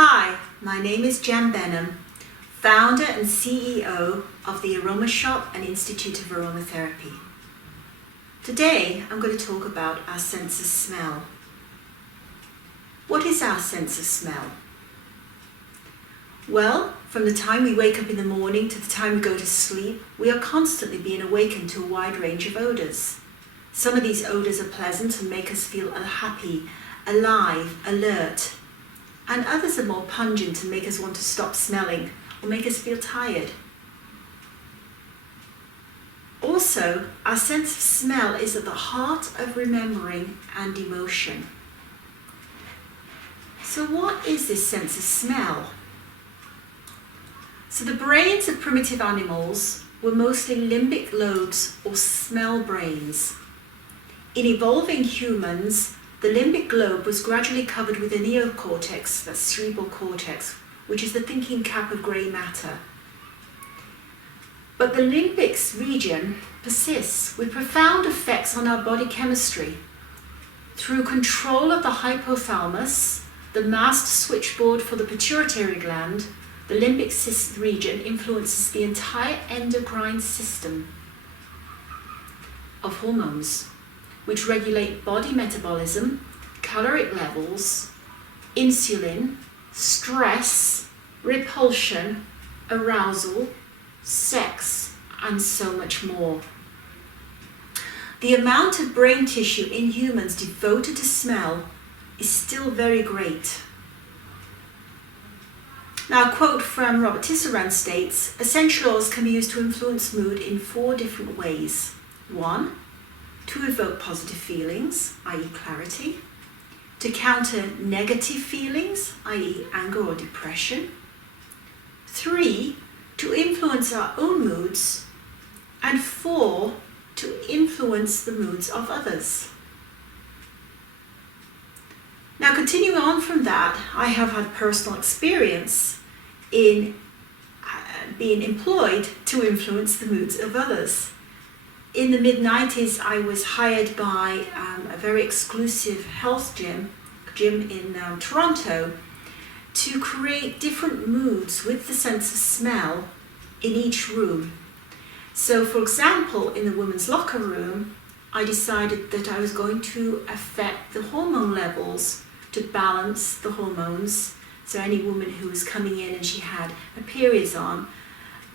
Hi, my name is Jan Benham, founder and CEO of the Aroma Shop and Institute of Aromatherapy. Today, I'm going to talk about our sense of smell. What is our sense of smell? Well, from the time we wake up in the morning to the time we go to sleep, we are constantly being awakened to a wide range of odours. Some of these odours are pleasant and make us feel happy, alive, alert, and others are more pungent and make us want to stop smelling or make us feel tired. Also, our sense of smell is at the heart of remembering and emotion. So what is this sense of smell? So the brains of primitive animals were mostly limbic lobes or smell brains. In evolving humans, the limbic lobe was gradually covered with a neocortex, that's cerebral cortex, which is the thinking cap of grey matter. But the limbic region persists with profound effects on our body chemistry. Through control of the hypothalamus, the master switchboard for the pituitary gland, the limbic region influences the entire endocrine system of hormones, which regulate body metabolism, caloric levels, insulin, stress, repulsion, arousal, sex, and so much more. The amount of brain tissue in humans devoted to smell is still very great. Now, a quote from Robert Tisserand states, essential oils can be used to influence mood in 4 different ways. 1, to evoke positive feelings, i.e. clarity, to counter negative feelings, i.e. anger or depression. 3, to influence our own moods, and 4, to influence the moods of others. Now, continuing on from that, I have had personal experience in being employed to influence the moods of others. In the mid-90s, I was hired by a very exclusive health gym in Toronto to create different moods with the sense of smell in each room. So, for example, in the women's locker room, I decided that I was going to affect the hormone levels to balance the hormones. So any woman who was coming in and she had her periods on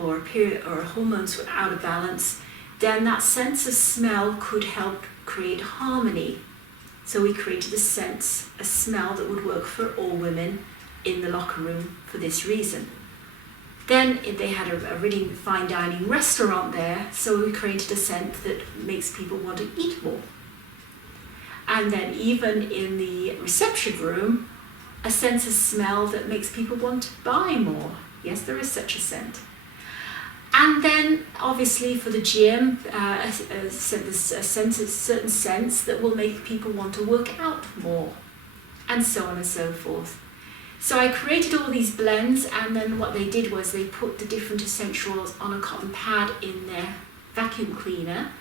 or hormones were out of balance, then that sense of smell could help create harmony. So we created a smell that would work for all women in the locker room for this reason. Then they had a really fine dining restaurant there, so we created a scent that makes people want to eat more. And then even in the reception room, a sense of smell that makes people want to buy more. Yes, there is such a scent. And then, obviously, for the gym, a certain sense that will make people want to work out more, and so on and so forth. So I created all these blends, and then what they did was they put the different essential oils on a cotton pad in their vacuum cleaner,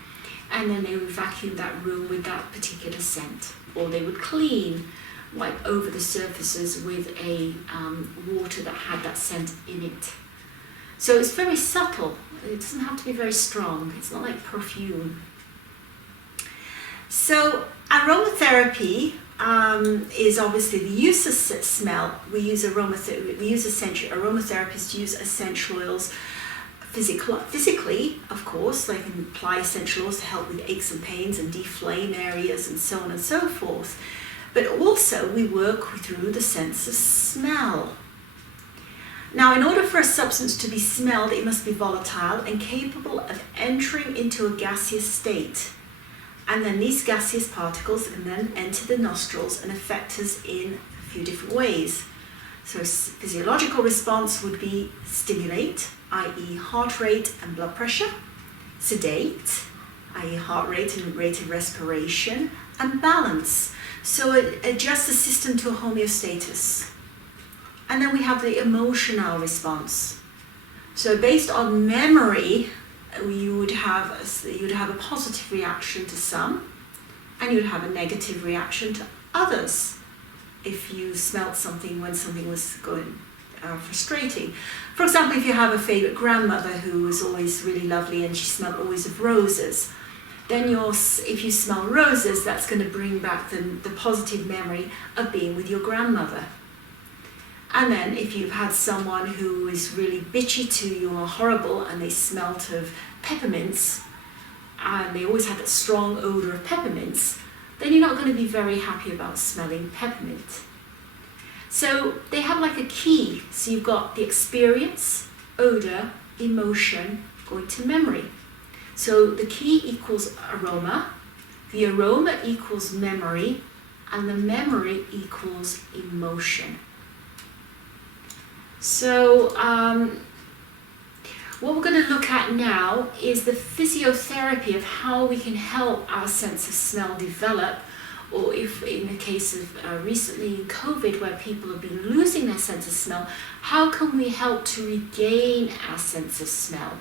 and then they would vacuum that room with that particular scent. Or they would wipe over the surfaces with a water that had that scent in it. So it's very subtle. It doesn't have to be very strong. It's not like perfume. So aromatherapy is obviously the use of smell. Aromatherapists use essential oils physically, of course. They can apply essential oils to help with aches and pains and deflame areas and so on and so forth. But also we work through the sense of smell. Now, in order for a substance to be smelled, it must be volatile and capable of entering into a gaseous state. And then these gaseous particles can then enter the nostrils and affect us in a few different ways. So physiological response would be stimulate, i.e. heart rate and blood pressure, sedate, i.e. heart rate and rate of respiration, and balance. So it adjusts the system to a homeostasis. And then we have the emotional response. So based on memory, you would have a positive reaction to some, and you'd have a negative reaction to others. if you smelt something when something was going frustrating. For example, if you have a favourite grandmother who was always really lovely and she smelled always of roses, then if you smell roses, that's going to bring back the positive memory of being with your grandmother. And then if you've had someone who is really bitchy to you or horrible and they smelt of peppermints, and they always had that strong odour of peppermints, then you're not going to be very happy about smelling peppermint. So they have like a key. So you've got the experience, odour, emotion, going to memory. So the key equals aroma, the aroma equals memory, and the memory equals emotion. So what we're going to look at now is the physiotherapy of how we can help our sense of smell develop, or if in the case of recently in COVID where people have been losing their sense of smell, how can we help to regain our sense of smell?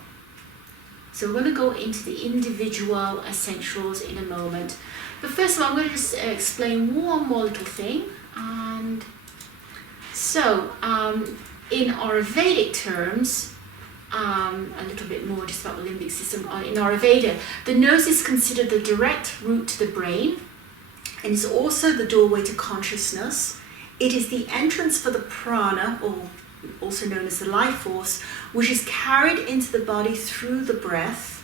So we're going to go into the individual essentials in a moment. But first of all, I'm going to just explain one more little thing. And so in Ayurvedic terms, a little bit more just about the limbic system. In Ayurveda, the nose is considered the direct route to the brain, and is also the doorway to consciousness. It is the entrance for the prana, or also known as the life force, which is carried into the body through the breath.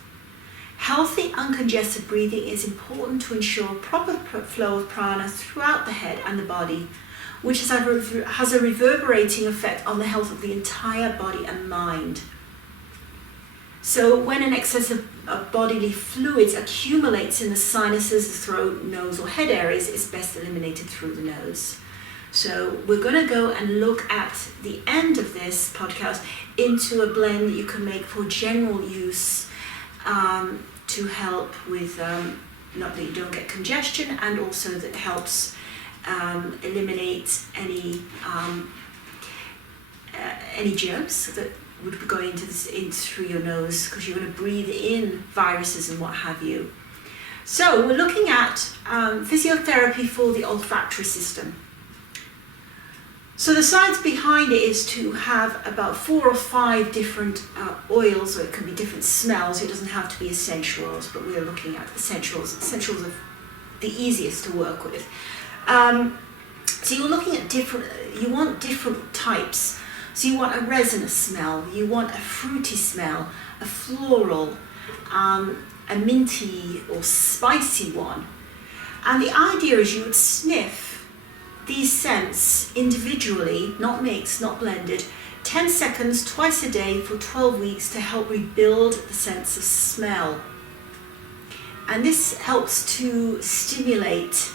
Healthy, uncongested breathing is important to ensure proper flow of prana throughout the head and the body, which has a reverberating effect on the health of the entire body and mind. So when an excess of bodily fluids accumulates in the sinuses, the throat, nose or head areas, it's best eliminated through the nose. So we're going to go and look at the end of this podcast into a blend that you can make for general use to help with, not that you don't get congestion, and also that helps eliminate any germs that would be going in through your nose, because you're going to breathe in viruses and what have you. So we're looking at physiotherapy for the olfactory system. So the science behind it is to have about 4 or 5 different oils, or it can be different smells. It doesn't have to be essential oils, but we're looking at essentials. Essentials are the easiest to work with. So you're looking at you want different types. So you want a resinous smell, you want a fruity smell, a floral, a minty or spicy one. And the idea is you would sniff these scents individually, not mixed, not blended, 10 seconds twice a day for 12 weeks to help rebuild the sense of smell. And this helps to stimulate,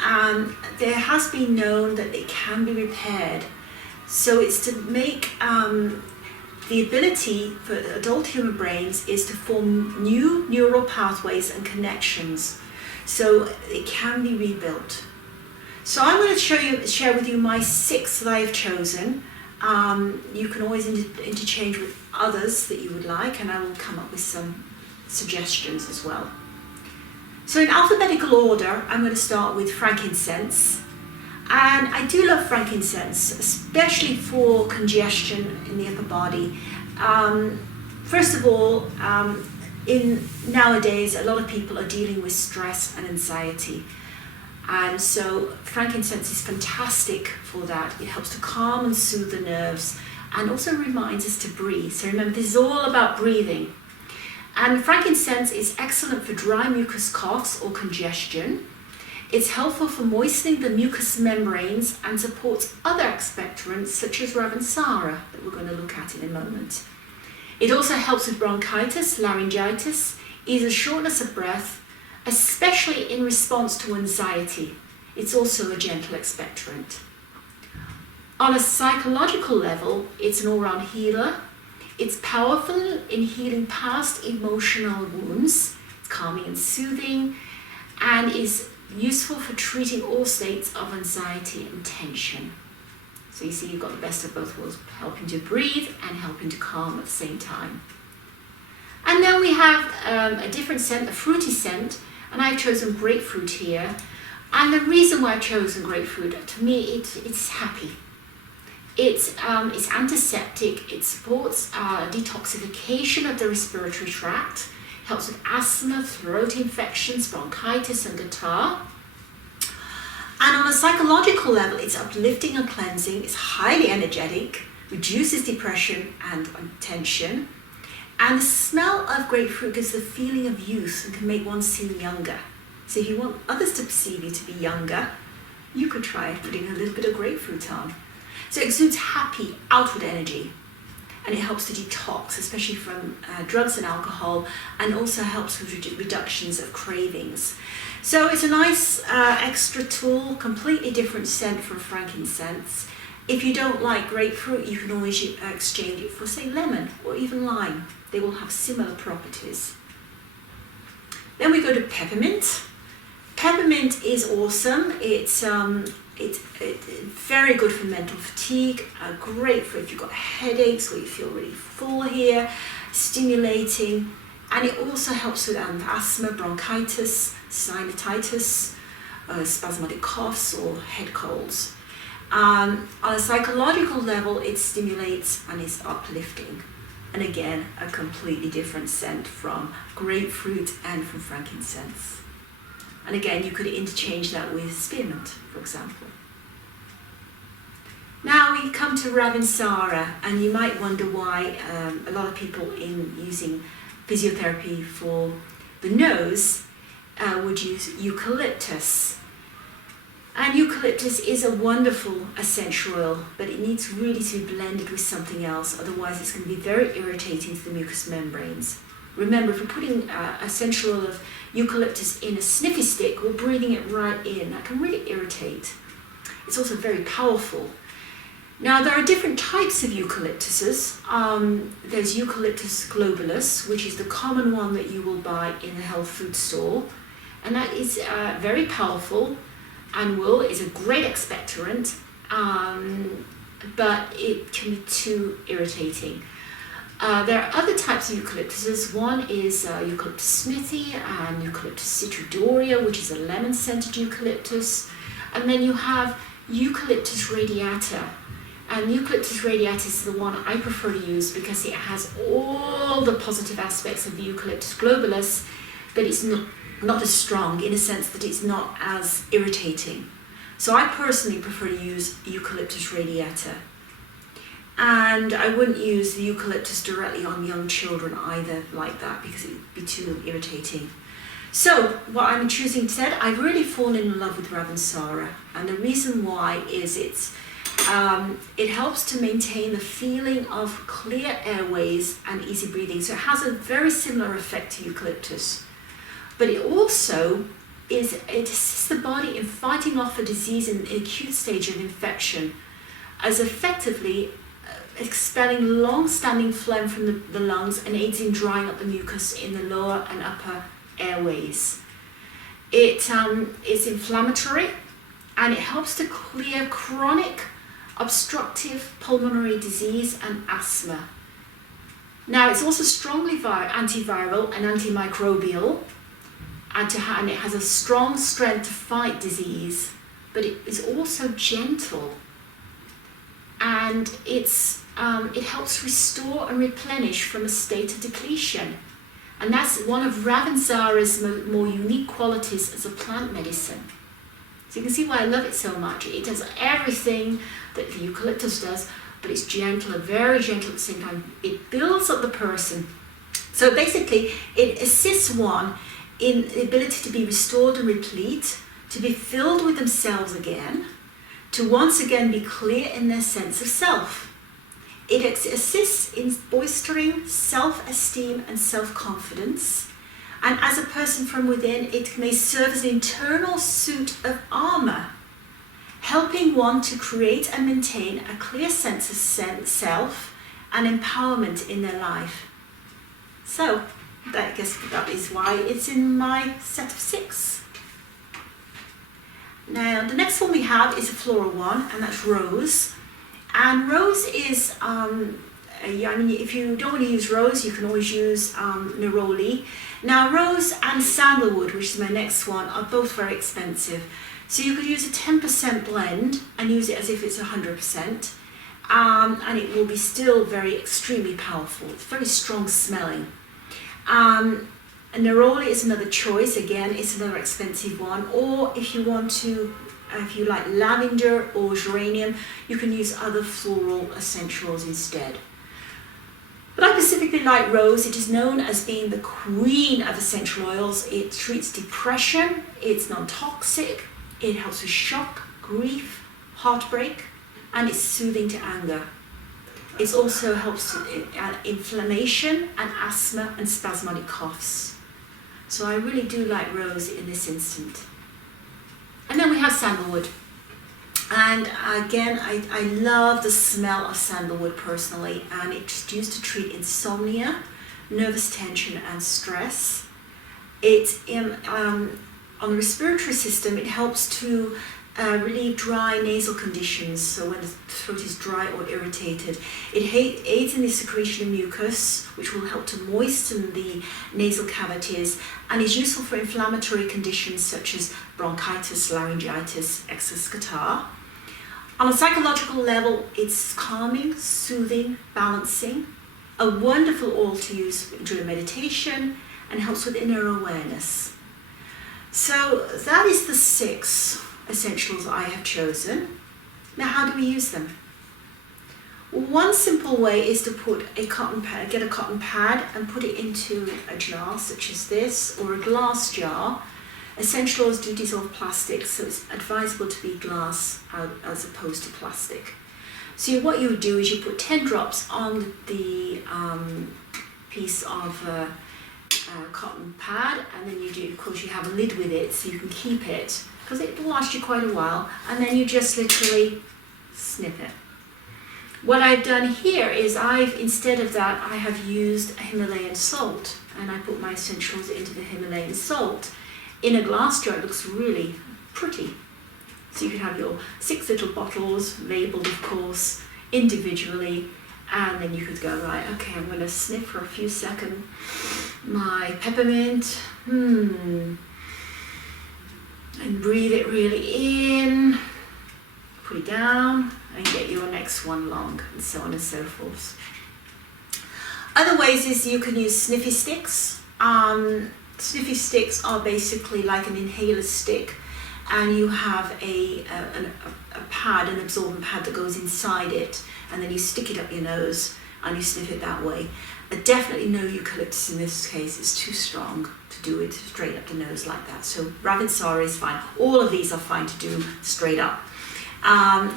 and there has been known that it can be repaired. So it's to make the ability for adult human brains is to form new neural pathways and connections. So it can be rebuilt. So I'm going to share with you my 6 that I have chosen. You can always interchange with others that you would like, and I will come up with some suggestions as well. So in alphabetical order, I'm going to start with frankincense. And I do love frankincense, especially for congestion in the upper body. First of all, nowadays, a lot of people are dealing with stress and anxiety. And so frankincense is fantastic for that. It helps to calm and soothe the nerves, and also reminds us to breathe. So remember, this is all about breathing. And frankincense is excellent for dry mucus coughs or congestion. It's helpful for moistening the mucous membranes and supports other expectorants such as Ravensara that we're going to look at in a moment. It also helps with bronchitis, laryngitis, eases shortness of breath, especially in response to anxiety. It's also a gentle expectorant. On a psychological level, it's an all-round healer. It's powerful in healing past emotional wounds. It's calming and soothing, and is useful for treating all states of anxiety and tension. So you see, you've got the best of both worlds, helping to breathe and helping to calm at the same time. And then we have a different scent, a fruity scent, and I've chosen grapefruit here. And the reason why I've chosen grapefruit, to me, it's happy. It's antiseptic. It supports detoxification of the respiratory tract. Helps with asthma, throat infections, bronchitis, and catarrh. And on a psychological level, it's uplifting and cleansing. It's highly energetic, reduces depression and tension. And the smell of grapefruit gives the feeling of youth and can make one seem younger. So if you want others to perceive you to be younger, you could try putting a little bit of grapefruit on. So it exudes happy outward energy, and it helps to detox, especially from drugs and alcohol, and also helps with reductions of cravings. So it's a nice extra tool, completely different scent from frankincense. If you don't like grapefruit, you can always exchange it for, say, lemon or even lime. They will have similar properties. Then we go to peppermint. Peppermint is awesome. It's very good for mental fatigue, great for if you've got headaches or you feel really full here, stimulating, and it also helps with asthma, bronchitis, sinusitis, spasmodic coughs or head colds. On a psychological level, it stimulates and is uplifting. And again, a completely different scent from grapefruit and from frankincense. And again, you could interchange that with spearmint, for example. Now we come to Ravensara, and you might wonder why a lot of people in using physiotherapy for the nose would use eucalyptus. And eucalyptus is a wonderful essential oil, but it needs really to be blended with something else, otherwise it's going to be very irritating to the mucous membranes. Remember, if we're putting essential oil of eucalyptus in a sniffy stick, we're breathing it right in. That can really irritate. It's also very powerful. Now, there are different types of eucalyptuses. There's Eucalyptus globulus, which is the common one that you will buy in the health food store. And that is very powerful and is a great expectorant, but it can be too irritating. There are other types of eucalyptuses. One is Eucalyptus smithi and Eucalyptus citridoria, which is a lemon-scented eucalyptus. And then you have Eucalyptus radiata. And Eucalyptus radiata is the one I prefer to use because it has all the positive aspects of the Eucalyptus globulus, but it's not as strong in a sense that it's not as irritating. So I personally prefer to use Eucalyptus radiata. And I wouldn't use the eucalyptus directly on young children either like that because it would be too irritating. So what I'm choosing instead, I've really fallen in love with Ravensara, and the reason why is it helps to maintain the feeling of clear airways and easy breathing. So it has a very similar effect to eucalyptus, but it also it assists the body in fighting off a disease in the acute stage of infection, as effectively expelling long-standing phlegm from the lungs and aids in drying up the mucus in the lower and upper airways. It is inflammatory, and it helps to clear chronic obstructive pulmonary disease and asthma. Now, it's also strongly antiviral and antimicrobial, and it has a strong strength to fight disease, but it is also gentle, and it helps restore and replenish from a state of depletion. And that's one of Ravensara's more unique qualities as a plant medicine. So you can see why I love it so much. It does everything that the eucalyptus does, but it's gentle, very gentle at the same time. It builds up the person. So basically, it assists one in the ability to be restored and replete, to be filled with themselves again, to once again be clear in their sense of self. It assists in bolstering self-esteem and self-confidence. And as a person from within, it may serve as an internal suit of armor, helping one to create and maintain a clear sense of self and empowerment in their life. So, I guess that is why it's in my set of 6. Now, the next one we have is a floral one, and that's rose. And rose is, if you don't want to use rose, you can always use neroli. Now, rose and sandalwood, which is my next one, are both very expensive. So you could use a 10% blend and use it as if it's 100%, and it will be still very extremely powerful. It's very strong smelling. A neroli is another choice. Again, it's another expensive one. Or if you want to, if you like lavender or geranium, you can use other floral essentials instead. But I specifically like rose. It is known as being the queen of essential oils. It treats depression, it's non-toxic, it helps with shock, grief, heartbreak, and it's soothing to anger. It also helps with inflammation and asthma and spasmodic coughs. So I really do like rose in this instant. And then we have sandalwood. And again, I love the smell of sandalwood personally, and it's used to treat insomnia, nervous tension and stress. It's on the respiratory system, it helps to relieve dry nasal conditions, so when the throat is dry or irritated. It aids in the secretion of mucus, which will help to moisten the nasal cavities, and is useful for inflammatory conditions such as bronchitis, laryngitis, excess catarrh. On a psychological level, it's calming, soothing, balancing, a wonderful oil to use during meditation, and helps with inner awareness. So that is the 6 essentials I have chosen. Now, how do we use them? One simple way is to put a cotton pad, get a cotton pad and put it into a jar such as this, or a glass jar. Essential oils do dissolve plastic, so it's advisable to be glass as opposed to plastic. So what you would do is you put 10 drops on the piece of cotton pad, and then you do, of course, you have a lid with it so you can keep it, because it will last you quite a while, and then you just literally snip it. What I've done here is instead of that, I have used a Himalayan salt, and I put my essentials into the Himalayan salt. In a glass jar, it looks really pretty. So you can have your 6 little bottles, labelled of course, individually, and then you could go, right, okay, I'm going to sniff for a few seconds my peppermint, and breathe it really in, put it down, and get your next one along, and so on and so forth. Other ways is you can use sniffy sticks. Sniffy sticks are basically like an inhaler stick, and you have a pad, an absorbent pad that goes inside it, and then you stick it up your nose and you sniff it that way. Definitely no eucalyptus in this case, it's too strong to do it straight up the nose like that. So Ravensara is fine. All of these are fine to do straight up.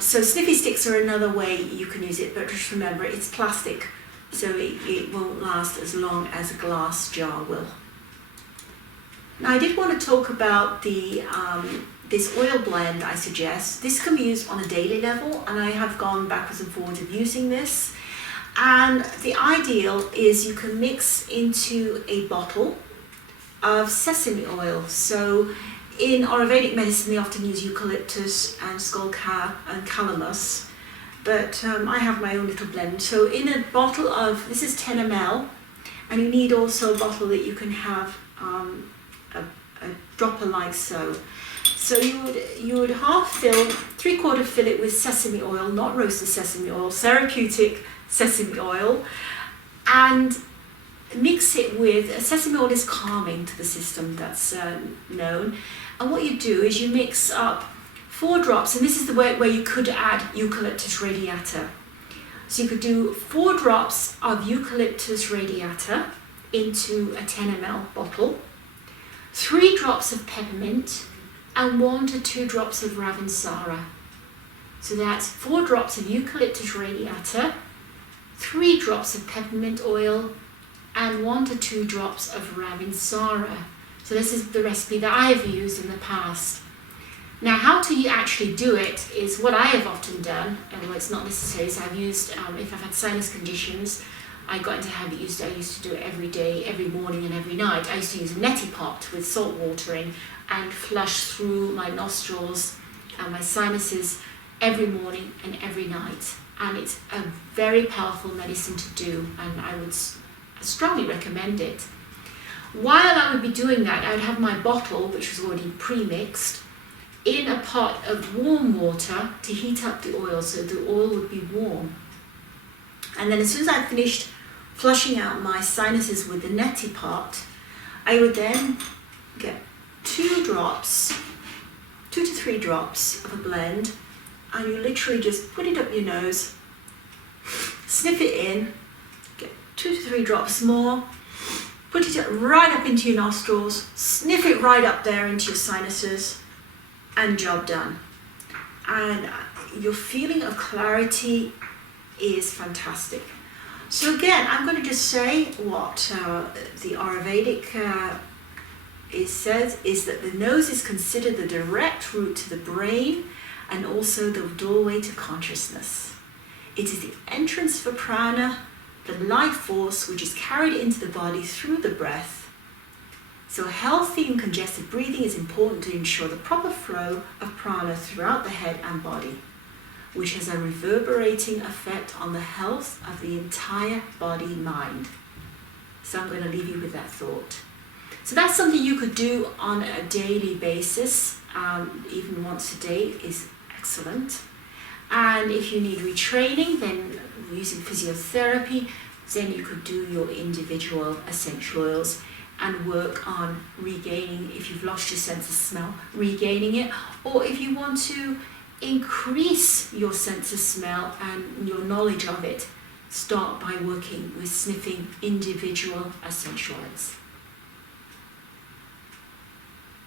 So sniffy sticks are another way you can use it, but just remember it's plastic, so it won't last as long as a glass jar will. Now I did want to talk about this oil blend I suggest. This can be used on a daily level, and I have gone backwards and forwards of using this. And the ideal is you can mix into a bottle of sesame oil. So in Ayurvedic medicine, they often use eucalyptus and skullcap and calamus, but I have my own little blend. So in a bottle of, this is 10 ml, and you need also a bottle that you can have a dropper like so. So you would half fill, 3/4 fill it with sesame oil, not roasted sesame oil, therapeutic sesame oil, and mix it with, sesame oil is calming to the system, that's known. And what you do is you mix up 4 drops, and this is the way where you could add Eucalyptus radiata. So you could do 4 drops of Eucalyptus radiata into a 10 ml bottle, 3 drops of peppermint, and 1 to 2 drops of Ravensara. So that's 4 drops of Eucalyptus radiata, 3 drops of peppermint oil, and 1 to 2 drops of Ravensara. So this is the recipe that I have used in the past. Now, how to actually do it is what I have often done, and well, it's not necessary. So I've used, if I've had sinus conditions, I got into the habit, I used to do it every day, every morning and every night. I used to use a neti pot with salt water in and flush through my nostrils and my sinuses every morning and every night. And it's a very powerful medicine to do, and I would strongly recommend it. While I would be doing that, I would have my bottle, which was already pre-mixed, in a pot of warm water to heat up the oil so the oil would be warm. And then as soon as I finished flushing out my sinuses with the neti pot, I would then get 2 to 3 drops of a blend, and you literally just put it up your nose, sniff it in, get 2 to 3 drops more, put it right up into your nostrils, sniff it right up there into your sinuses, and job done. And your feeling of clarity is fantastic. So again, I'm going to just say what the Ayurvedic says is that the nose is considered the direct route to the brain and also the doorway to consciousness. It is the entrance for prana, the life force which is carried into the body through the breath. So healthy and congested breathing is important to ensure the proper flow of prana throughout the head and body, which has a reverberating effect on the health of the entire body-mind. So I'm going to leave you with that thought. So that's something you could do on a daily basis, even once a day is excellent. And if you need retraining, then using physiotherapy, then you could do your individual essential oils and work on regaining, if you've lost your sense of smell, regaining it, or if you want to increase your sense of smell and your knowledge of it, start by working with sniffing individual essential oils.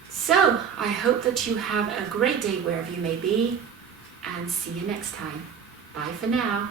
So, I hope that you have a great day wherever you may be, and see you next time. Bye for now.